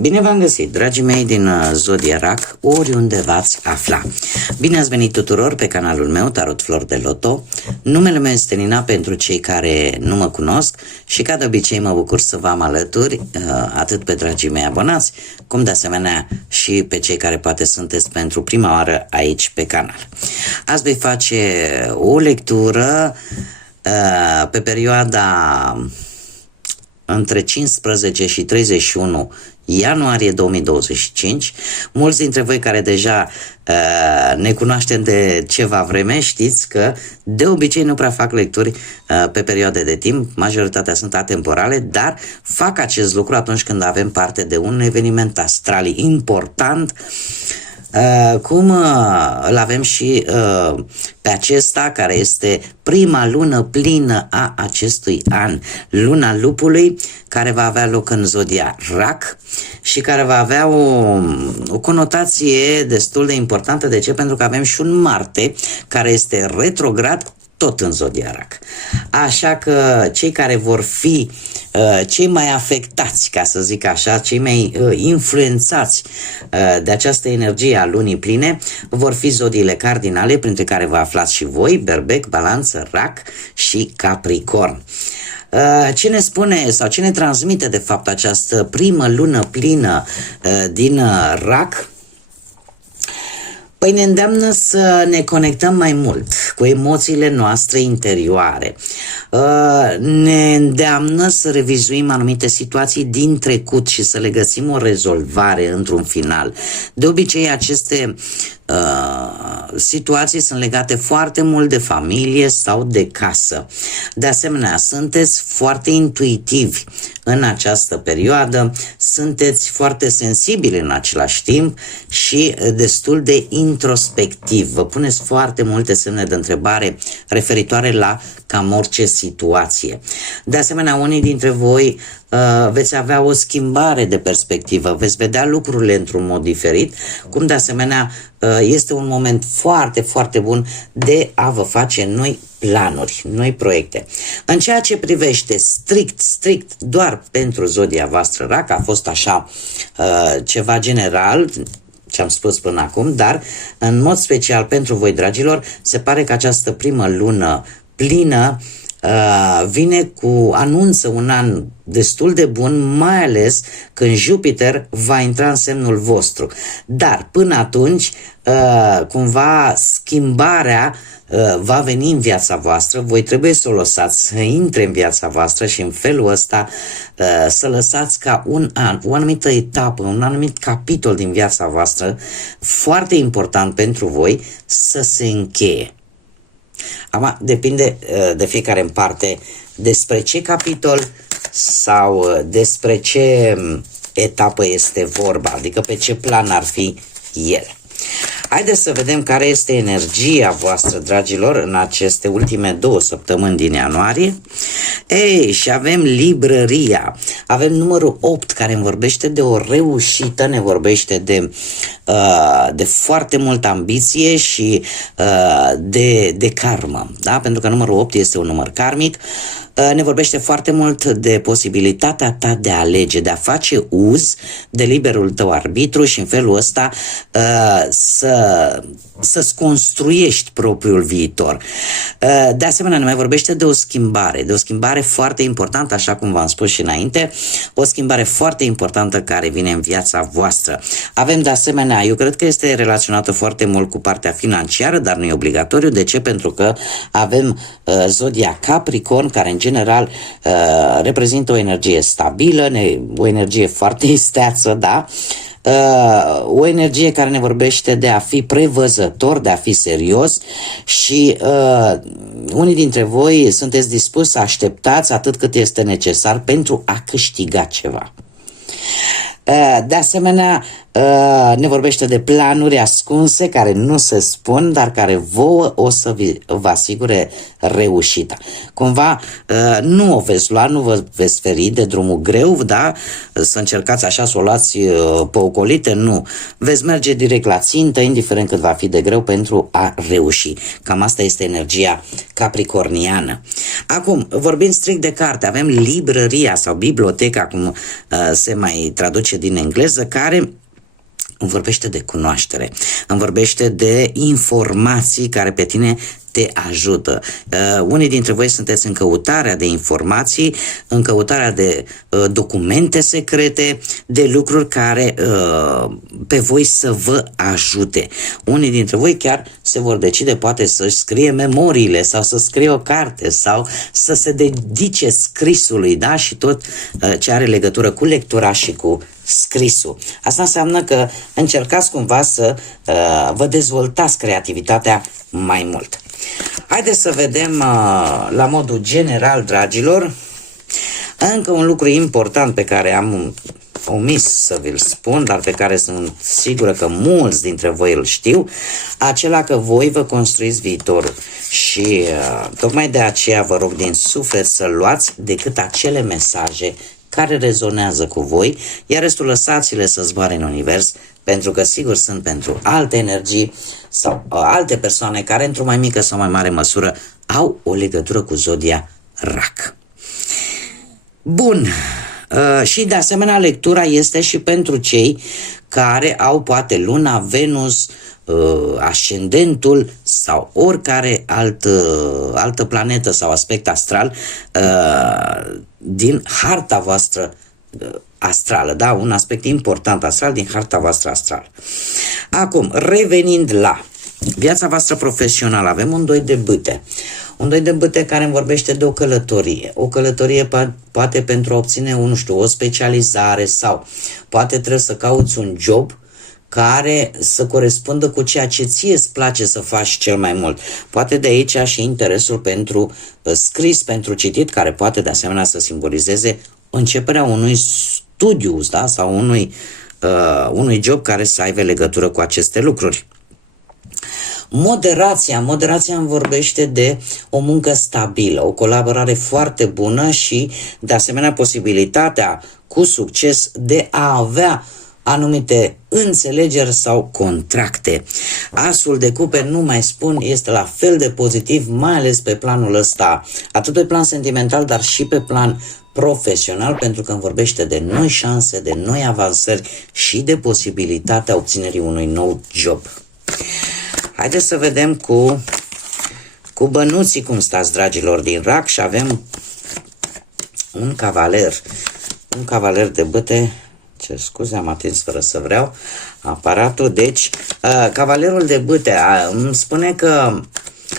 Bine v-am găsit, dragii mei din Zodia Rac, oriunde v-ați afla. Bine ați venit tuturor pe canalul meu, Tarot Flor de Loto. Numele meu este Nina pentru cei care nu mă cunosc și ca de obicei mă bucur să vă am alături, atât pe dragii mei abonați, cum de asemenea și pe cei care poate sunteți pentru prima oară aici pe canal. Azi voi face o lectură pe perioada între 15 și 31 ianuarie 2025. Mulți dintre voi care deja ne cunoaștem de ceva vreme știți că de obicei nu prea fac lecturi pe perioade de timp, majoritatea sunt atemporale, dar fac acest lucru atunci când avem parte de un eveniment astral important, cum îl avem și pe acesta, care este prima lună plină a acestui an, luna lupului, care va avea loc în Zodia Rac și care va avea o conotație destul de importantă. De ce? Pentru că avem și un Marte care este retrograd tot în Zodia Rac. Așa că cei care vor fi cei mai afectați, ca să zic așa, cei mai influențați de această energie a lunii pline vor fi zodiile cardinale, printre care vă aflați și voi, Berbec, Balanță, Rac și Capricorn. Ce ne spune sau ce ne transmite de fapt această primă lună plină din Rac? Păi ne îndeamnă să ne conectăm mai mult cu emoțiile noastre interioare. Ne îndeamnă să revizuim anumite situații din trecut și să le găsim o rezolvare într-un final. De obicei aceste situații sunt legate foarte mult de familie sau de casă. De asemenea, sunteți foarte intuitivi în această perioadă, sunteți foarte sensibili în același timp și destul de introspectiv. Vă puneți foarte multe semne de întrebare referitoare la cam orice situație. De asemenea, unii dintre voi veți avea o schimbare de perspectivă, veți vedea lucrurile într-un mod diferit, cum de asemenea este un moment foarte, foarte bun de a vă face noi planuri, noi proiecte. În ceea ce privește strict doar pentru zodia voastră Rac, a fost așa ceva general, ce am spus până acum, dar în mod special pentru voi, dragilor, se pare că această primă lună plină anunță un an destul de bun, mai ales când Jupiter va intra în semnul vostru. Dar până atunci, cumva schimbarea va veni în viața voastră, voi trebuie să o lăsați să intre în viața voastră și în felul ăsta să lăsați ca un an, o anumită etapă, un anumit capitol din viața voastră, foarte important pentru voi, să se încheie. Acum depinde de fiecare în parte despre ce capitol sau despre ce etapă este vorba, adică pe ce plan ar fi el. Haideți să vedem care este energia voastră, dragilor, în aceste ultime 2 săptămâni din ianuarie. Ei, și avem librăria, avem numărul 8 care îmi vorbește de o reușită, ne vorbește de foarte multă ambiție și de karmă, da? Pentru că numărul 8 este un număr karmic. Ne vorbește foarte mult de posibilitatea ta de a alege, de a face uz de liberul tău arbitru și în felul ăsta să-ți construiești propriul viitor. De asemenea, ne mai vorbește de o schimbare foarte importantă, așa cum v-am spus și înainte, o schimbare foarte importantă care vine în viața voastră. Avem de asemenea, eu cred că este relaționată foarte mult cu partea financiară, dar nu e obligatoriu. De ce? Pentru că avem zodia Capricorn, care în general reprezintă o energie stabilă, o energie foarte isteață, da? O energie care ne vorbește de a fi prevăzător, de a fi serios și unii dintre voi sunteți dispuși să așteptați atât cât este necesar pentru a câștiga ceva. De asemenea, Ne vorbește de planuri ascunse care nu se spun, dar care vouă o să vă asigure reușita. Cumva nu o veți lua, nu vă veți feri de drumul greu, da? Să încercați așa să o luați pe ocolite, nu. Veți merge direct la țintă, indiferent cât va fi de greu, pentru a reuși. Cam asta este energia capricorniană. Acum, vorbind strict de carte, avem librăria sau biblioteca, cum se mai traduce din engleză, care îmi vorbește de cunoaștere, îmi vorbește de informații care pe tine te ajută. Unii dintre voi sunteți în căutarea de informații, în căutarea de documente secrete, de lucruri care pe voi să vă ajute. Unii dintre voi chiar se vor decide poate să-și scrie memoriile sau să scrie o carte sau să se dedice scrisului, da? Și tot ce are legătură cu lectura și cu scrisul. Asta înseamnă că încercați cumva să vă dezvoltați creativitatea mai mult. Haideți să vedem la modul general, dragilor, încă un lucru important pe care am omis să vi-l spun, dar pe care sunt sigură că mulți dintre voi îl știu, acela că voi vă construiți viitorul. Și tocmai de aceea vă rog din suflet să luați decât acele mesaje care rezonează cu voi, iar restul lăsați-le să zboare în univers, pentru că sigur sunt pentru alte energii sau alte persoane care într-o mai mică sau mai mare măsură au o legătură cu zodia Rac. Bun, și de asemenea lectura este și pentru cei care au poate Luna, Venus, ascendentul sau oricare altă planetă sau aspect astral din harta voastră astrală, da? Un aspect important astral din harta voastră astrală. Acum, revenind la viața voastră profesională, avem un doi de bâte. Un doi de bâte care îmi vorbește de o călătorie. O călătorie poate pentru a obține, nu știu, o specializare sau poate trebuie să cauți un job care să corespundă cu ceea ce ție îți place să faci cel mai mult. Poate de aici și interesul pentru scris, pentru citit, care poate de asemenea să simbolizeze începerea unui studiu, da? Sau unui job care să aibă legătură cu aceste lucruri. Moderația îmi vorbește de o muncă stabilă, o colaborare foarte bună și de asemenea posibilitatea cu succes de a avea anumite înțelegeri sau contracte. Asul de cupe, nu mai spun, este la fel de pozitiv, mai ales pe planul ăsta, atât pe plan sentimental, dar și pe plan profesional, pentru că îmi vorbește de noi șanse, de noi avansări și de posibilitatea obținerii unui nou job. Haideți să vedem cu bănuții cum stați, dragilor, din Rac, și avem un cavaler de bâte. Ce scuze, am atins fără să vreau aparatul. Deci, cavalerul de bâte îmi spune că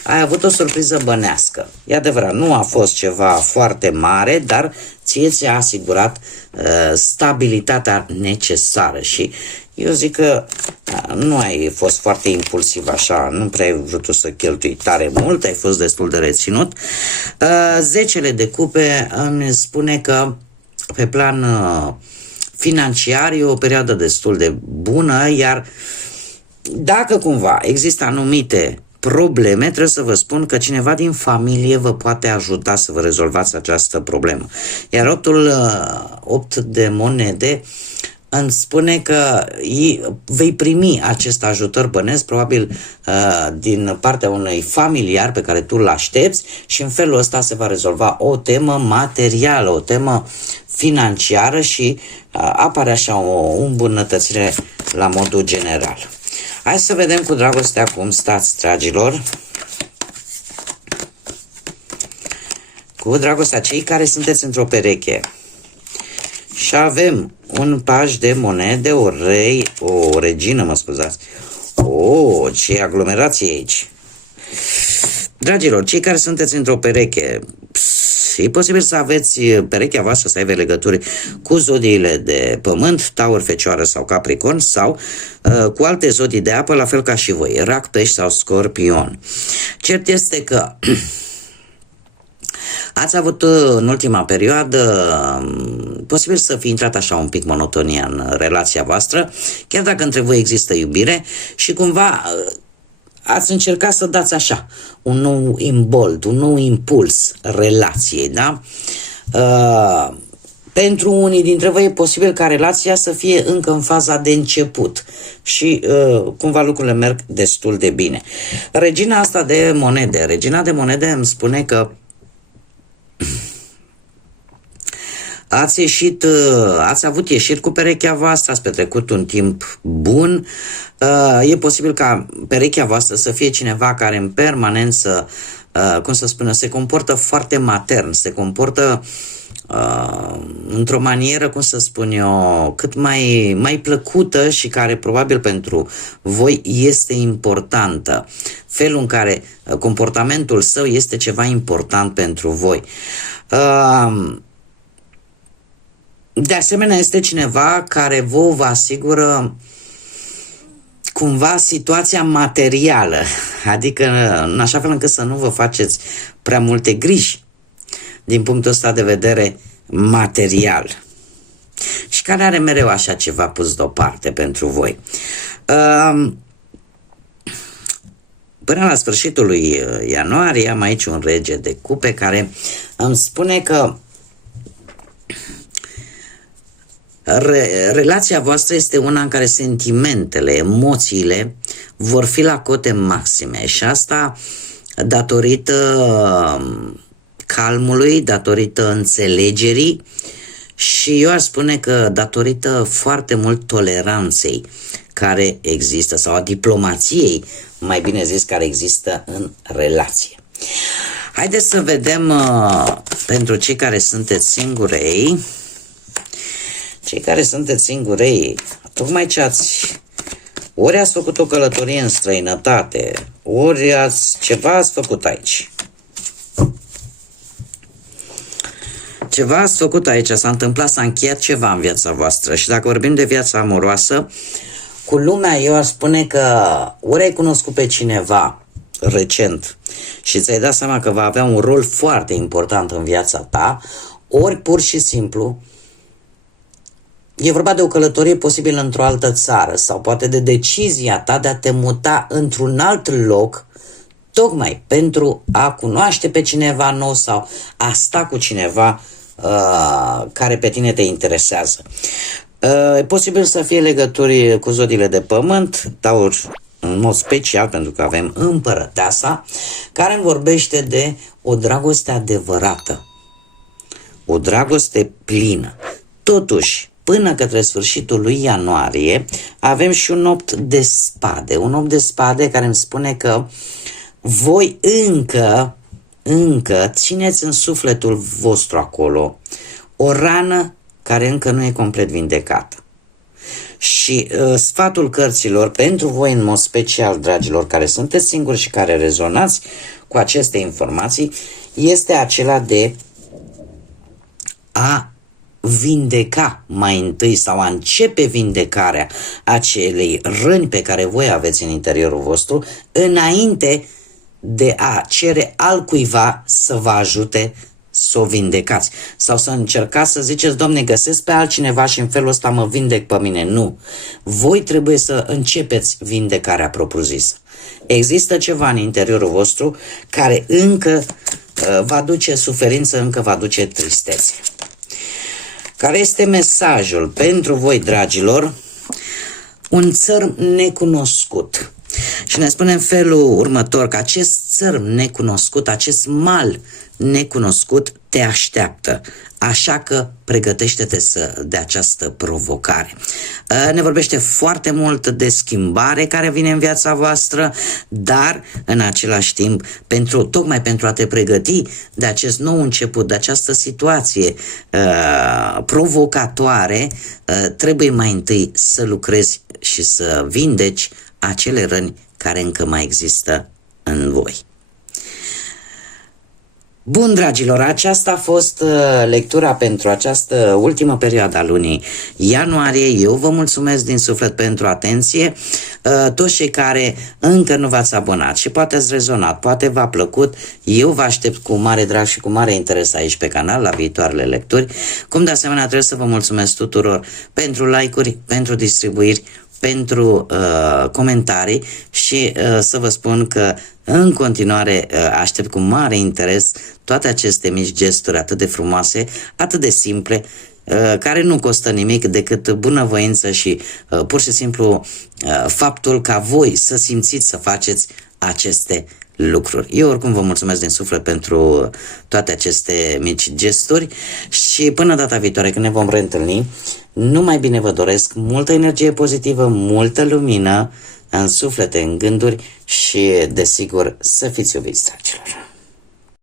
ai avut o surpriză bănească. E adevărat, nu a fost ceva foarte mare, dar ție ți-a asigurat stabilitatea necesară și eu zic că nu ai fost foarte impulsiv așa, nu prea ai vrut să cheltui tare mult, ai fost destul de reținut. Zecele de cupe îmi spune că pe plan financiar e o perioadă destul de bună, iar dacă cumva există anumite probleme, trebuie să vă spun că cineva din familie vă poate ajuta să vă rezolvați această problemă. Iar 8 de monede îmi spune că vei primi acest ajutor bănesc, probabil din partea unui familiar pe care tu îl aștepți, și în felul ăsta se va rezolva o temă materială, o temă financiară și apare așa o îmbunătățire la modul general. Hai să vedem cu dragostea cum stați, dragilor. Cu dragostea, cei care sunteți într-o pereche. Și avem un paj de monede, o regină, mă scuzați. Ce aglomerație aici. Dragilor, cei care sunteți într-o pereche, e posibil să aveți perechea voastră să aibă legături cu zodiile de pământ, Taur, Fecioară sau Capricorn, sau cu alte zodii de apă, la fel ca și voi, Rac, Pești sau Scorpion. Cert este că Ați avut în ultima perioadă posibil să fi intrat așa un pic monotonia în relația voastră, chiar dacă între voi există iubire și cumva ați încercat să dați așa un nou imbold, un nou impuls relației, da? Pentru unii dintre voi e posibil ca relația să fie încă în faza de început și cumva lucrurile merg destul de bine. Regina de monede îmi spune că ați avut ieșiri cu perechea voastră, ați petrecut un timp bun. E posibil ca perechea voastră să fie cineva care în permanență, se comportă foarte matern, se comportă într-o manieră, cât mai plăcută și care probabil pentru voi este importantă. Felul în care comportamentul său este ceva important pentru voi. De asemenea, este cineva care vă asigură cumva situația materială, adică în așa fel încât să nu vă faceți prea multe griji din punctul ăsta de vedere material și care are mereu așa ceva pus deoparte pentru voi. Până la sfârșitul lui ianuarie am aici un rege de cupe care îmi spune că relația voastră este una în care sentimentele, emoțiile vor fi la cote maxime și asta datorită calmului, datorită înțelegerii și eu aș spune că datorită foarte mult toleranței care există sau a diplomației, mai bine zis, care există în relație. Haideți să vedem pentru cei care sunteți singurei. Cei care sunteți singurei, tocmai ori ați făcut o călătorie în străinătate, ori ceva ați făcut aici. Ceva ați făcut aici, s-a întâmplat, s-a încheiat ceva în viața voastră și dacă vorbim de viața amoroasă, cu lumea eu aș spune că ori ai cunoscut pe cineva recent și ți-ai dat seama că va avea un rol foarte important în viața ta, ori pur și simplu e vorba de o călătorie posibilă într-o altă țară sau poate de decizia ta de a te muta într-un alt loc tocmai pentru a cunoaște pe cineva nou sau a sta cu cineva care pe tine te interesează. E posibil să fie legături cu zodiile de pământ, Taur în mod special pentru că avem împărăteasa care îmi vorbește de o dragoste adevărată, o dragoste plină. Totuși, până către sfârșitul lui ianuarie avem și un 8 de spade. Un 8 de spade care îmi spune că voi încă țineți în sufletul vostru acolo o rană care încă nu e complet vindecată. Și sfatul cărților pentru voi în mod special, dragilor, care sunteți singuri și care rezonați cu aceste informații, este acela de a vindeca mai întâi sau a începe vindecarea acelei răni pe care voi aveți în interiorul vostru înainte de a cere altcuiva să vă ajute să o vindecați sau să încercați să ziceți, Doamne, găsesc pe altcineva și în felul ăsta mă vindec pe mine. Nu. Voi trebuie să începeți vindecarea propriu-zisă. Există ceva în interiorul vostru care încă va duce suferință, încă va duce tristețe. Care este mesajul pentru voi, dragilor? Un țărm necunoscut. Și ne spune în felul următor că acest țărm necunoscut, acest mal necunoscut te așteaptă. Așa că pregătește-te de această provocare. Ne vorbește foarte mult de schimbare care vine în viața voastră, dar în același timp, tocmai pentru a te pregăti de acest nou început, de această situație provocatoare, trebuie mai întâi să lucrezi și să vindeci acele răni care încă mai există în voi. Bun, dragilor, aceasta a fost lectura pentru această ultimă perioadă a lunii ianuarie. Eu vă mulțumesc din suflet pentru atenție. Toți cei care încă nu v-ați abonat și poate ați rezonat, poate v-a plăcut, eu vă aștept cu mare drag și cu mare interes aici pe canal la viitoarele lecturi. Cum de asemenea trebuie să vă mulțumesc tuturor pentru like-uri, pentru distribuiri, pentru comentarii și să vă spun că în continuare aștept cu mare interes toate aceste mici gesturi atât de frumoase, atât de simple, care nu costă nimic decât bunăvoință și pur și simplu faptul ca voi să simțiți să faceți aceste lucruri. Eu oricum vă mulțumesc din suflet pentru toate aceste mici gesturi și până data viitoare când ne vom reîntâlni, numai bine vă doresc multă energie pozitivă, multă lumină în suflete, în gânduri și desigur să fiți iubiți, dragilor.